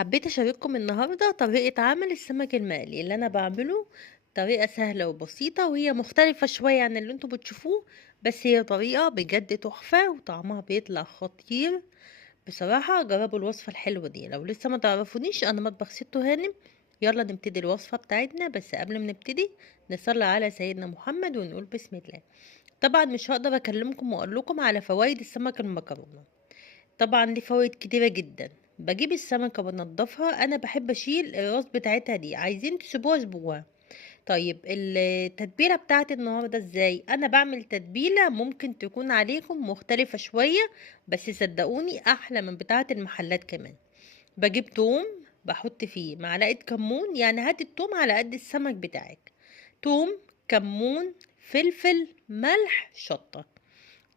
حبيت اشارككم النهارده طريقة عمل السمك المقلي اللي انا بعمله. طريقة سهلة وبسيطة وهي مختلفة شوية عن اللي انتوا بتشوفوه، بس هي طريقة بجد تحفة وطعمها بيطلع خطير. بصراحة جربوا الوصفة الحلوة دي. لو لسه ما تعرفونيش انا مطبخ ست هانم. يلا نبتدي الوصفة بتاعتنا، بس قبل ما نبتدي نصلي على سيدنا محمد ونقول بسم الله. طبعا مش هقدر اكلمكم واقول لكم على فوائد السمك المكرونة. طبعا دي فوائد كتيرة جدا. بجيب السمكة بنضفها، انا بحب اشيل الراس بتاعتها دي، عايزين تسيبوها سيبوها. طيب التتبيلة بتاعت النهاردة ازاي؟ انا بعمل تتبيلة ممكن تكون عليكم مختلفة شوية، بس صدقوني احلى من بتاعة المحلات كمان. بجيب توم، بحط فيه معلقة كمون، يعني هات التوم على قد السمك بتاعك. توم، كمون، فلفل، ملح، شطة.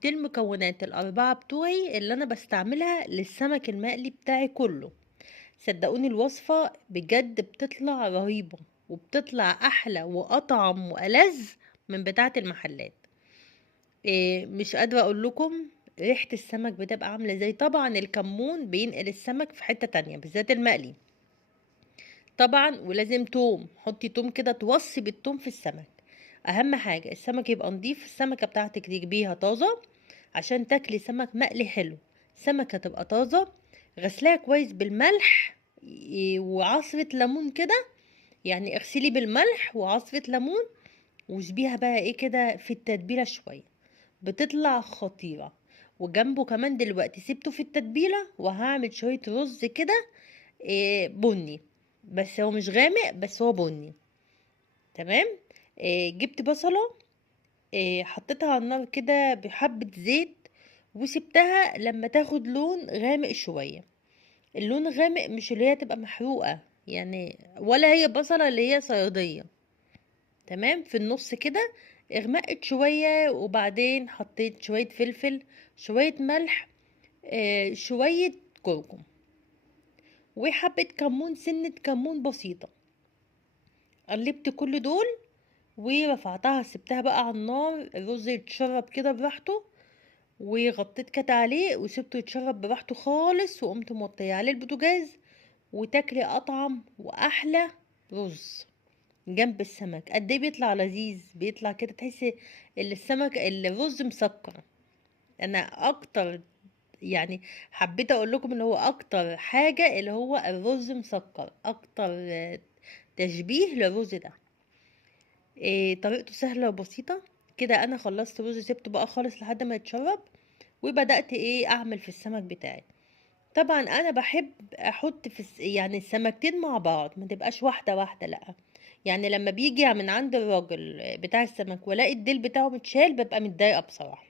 دي المكونات الأربعة بتوعي اللي أنا بستعملها للسمك المقلي بتاعي كله. صدقوني الوصفة بجد بتطلع رهيبة، وبتطلع أحلى وأطعم وألذ من بتاعة المحلات. إيه، مش قادرة أقول لكم ريحة السمك بتبقى عاملة ازاي. طبعا الكمون بينقل السمك في حتة تانية بالذات المقلي. طبعا ولازم توم، حطي توم كده توصي بالتوم في السمك. اهم حاجة السمك يبقى نضيف، السمكة بتاعتك تجيبيها طازة عشان تاكلي سمك مقلي حلو. سمكة تبقى طازة، غسلها كويس بالملح وعصرة ليمون كده. يعني اغسلي بالملح وعصرة ليمون، وسيبيها بقى ايه كده في التتبيلة شوية، بتطلع خطيرة. وجنبه كمان دلوقتي سيبته في التتبيلة وهعمل شوية رز كده، بني، بس هو مش غامق، بس هو بني. تمام. جبت بصلة، حطيتها على النار كده بحبة زيت، وسبتها لما تاخد لون غامق شوية. اللون غامق مش اللي هي تبقى محروقة يعني، ولا هي بصلة اللي هي صيادية. تمام، في النص كده. اغمقت شوية وبعدين حطيت شوية فلفل، شوية ملح، شوية كركم، وحبة كمون، سنة كمون بسيطة. قلبت كل دول ورفعتها، سبتها بقى على النار، الرز يتشرب كده براحته، وغطيت كده عليه وسبته يتشرب براحته خالص، وقمت موطيه عليه البوتاجاز. وتاكلي اطعم واحلى رز جنب السمك. قد ايه بيطلع لذيذ، بيطلع كده تحسي ان السمك الرز مسكر. انا اكتر يعني حبيت اقول لكم ان هو اكتر حاجة اللي هو الرز مسكر اكتر، تشبيه للرز ده. طريقته سهلة وبسيطة كده. انا خلصت رز سبته بقى خالص لحد ما يتشرب، وبدأت اعمل في السمك بتاعي. طبعا انا بحب احط في يعني السمكتين مع بعض، ما تبقاش واحدة واحدة، لا. يعني لما بيجي من عند الراجل بتاع السمك والاقي الديل بتاعه متشال ببقى متضايقة بصراحة.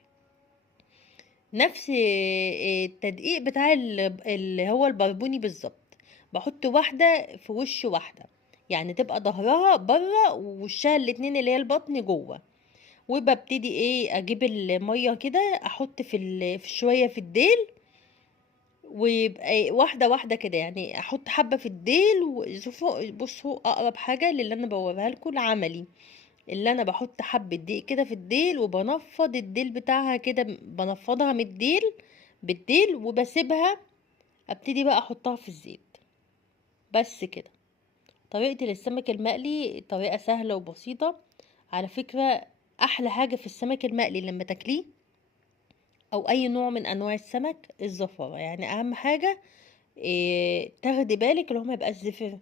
نفس التدقيق بتاع اللي هو البربوني بالظبط. بحط واحدة في وش واحدة، يعني تبقى ظهرها بره ووشها الاتنين اللي هي البطن جوه. وببتدي اجيب المية كده، احط في شوية في الديل، ويبقى واحدة واحدة كده. يعني احط حبة في الديل، وشوفوا بصوا اقرب حاجة للي انا بوريها لكم العملي، اللي انا بحط حبة دقيق كده في الديل وبنفض الديل بتاعها كده، بنفضها من الديل بالديل وبسيبها. ابتدي بقى احطها في الزيت، بس كده. طريقتي للسمك المقلي طريقة سهلة وبسيطة على فكرة. احلى حاجة في السمك المقلي لما تاكليه او اي نوع من انواع السمك الزفرة. يعني اهم حاجة تاخدي بالك اللي هو ما يبقاش زفر،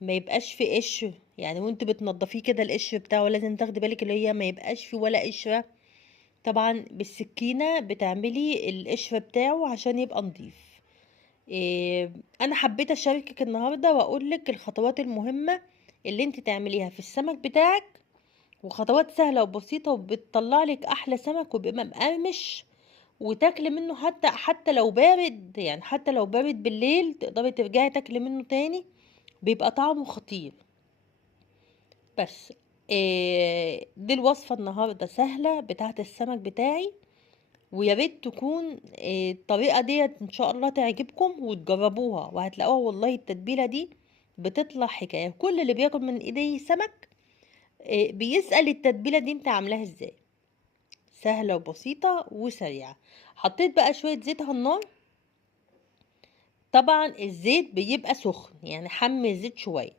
ما يبقاش في قشر. يعني وانت بتنضفيه كده القشر بتاعه لازم تاخدي بالك اللي هي ما يبقاش فيه ولا قشرة. طبعا بالسكينة بتعملي القشر بتاعه عشان يبقى نضيف. إيه، انا حبيت اشاركك النهاردة واقول لك الخطوات المهمة اللي انت تعمليها في السمك بتاعك، وخطوات سهلة وبسيطة وبتطلع لك احلى سمك وبيبقى مقرمش، وتاكلي منه حتى لو بارد. يعني حتى لو بارد بالليل تقدري ترجعي تاكلي منه تاني، بيبقى طعمه خطير. بس دي الوصفة النهاردة سهلة بتاعة السمك بتاعي، ويا ريت تكون الطريقة ديت ان شاء الله تعجبكم وتجربوها، وهتلاقوها والله التتبيلة دي بتطلع حكاية. كل اللي بياكل من ايدي سمك بيسأل التتبيلة دي انت عاملاها ازاي. سهلة وبسيطة وسريعة. حطيت بقى شوية زيت على النار، طبعا الزيت بيبقى سخن، يعني حمي الزيت شويه.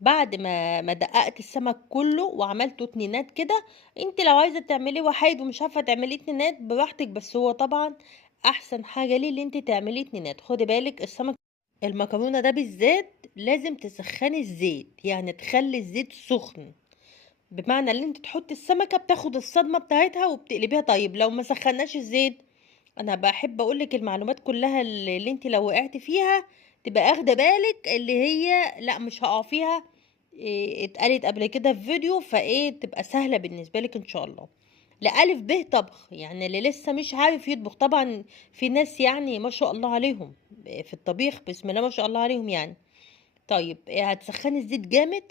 بعد ما دققت السمك كله وعملته اتنينات كده. انت لو عايزه تعمليه وحيد ومش عارفه تعمليه اتنينات براحتك، بس هو طبعا احسن حاجه ليه اللي انت تعمليه اتنينات. خدي بالك السمك المكرونه ده بالذات لازم تسخني الزيت، يعني تخلي الزيت سخن، بمعنى ان انت تحطي السمكه بتاخد الصدمه بتاعتها وبتقلبيها. طيب لو ما سخناش الزيت، انا بحب اقولك المعلومات كلها اللي انت لو وقعت فيها تبقى اخده بالك، اللي هي لا مش هقع فيها. إيه اتقالت قبل كده في فيديو، فايه تبقى سهله بالنسبه لك ان شاء الله. لألف به طبخ، يعني اللي لسه مش عارف يطبخ طبعا. في ناس يعني ما شاء الله عليهم في الطبيخ، بسم الله ما شاء الله عليهم يعني. طيب هتسخني الزيت جامد،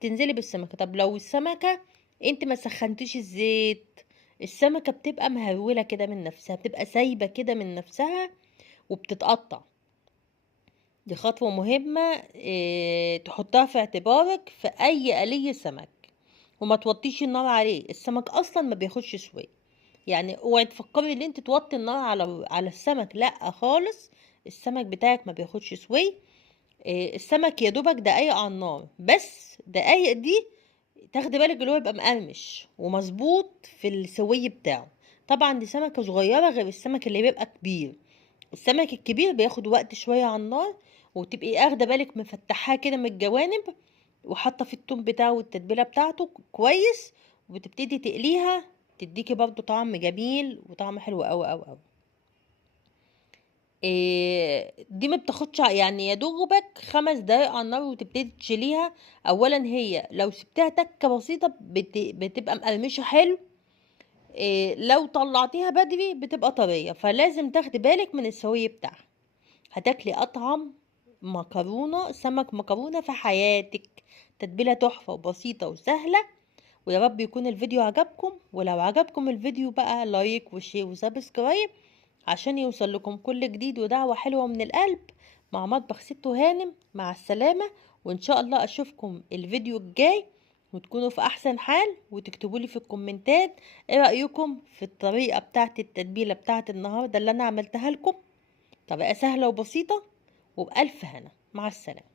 تنزلي بالسمكه. طب لو السمكه انت ما سخنتيش الزيت، السمكه بتبقى مهوله كده من نفسها، بتبقى سايبه كده من نفسها وبتتقطع. دي خطوه مهمه تحطها في اعتبارك في اي قلي سمك. وما توطيش النار عليه، السمك اصلا ما بياخدش سوى. يعني اوعي تفكري ان انت توطي النار على السمك، لا خالص. السمك بتاعك ما بياخدش سوى. السمك يا دوبك دقايق على النار، بس دقايق دي تاخدي بالك اللي هو يبقى مقرمش ومظبوط في السوي بتاعه. طبعا دي سمكة صغيرة غير السمك اللي بيبقى كبير. السمك الكبير بياخد وقت شوية على النار، وتبقي اخده بالك مفتحاه كده من الجوانب، وحاطه في التوم بتاعه والتتبيله بتاعته كويس، وبتبتدي تقليها. تديكي برضو طعم جميل وطعم حلو قوي قوي قوي. دي ما بتاخدش يعني يا دوبك 5 دقايق على النار وتبتدي تشيليها. اولا هي لو سبتها تكه بسيطه بتبقى مقرمشه حلو. لو طلعتيها بدري بتبقى طريه، فلازم تاخدي بالك من السوي بتاعها. هتاكلي اطعم سمك مكرونه في حياتك. تتبيله تحفه وبسيطه وسهله. ويا رب يكون الفيديو عجبكم، ولو عجبكم الفيديو بقى لايك وشير وسبسكرايب عشان يوصل لكم كل جديد. ودعوة حلوة من القلب مع مطبخ ست هانم. مع السلامة، وإن شاء الله أشوفكم الفيديو الجاي وتكونوا في أحسن حال، وتكتبوا لي في الكومنتات إيه رأيكم في الطريقة بتاعت التتبيلة بتاعت النهاردة اللي أنا عملتها لكم. طريقة سهلة وبسيطة وبألف هنا. مع السلامة.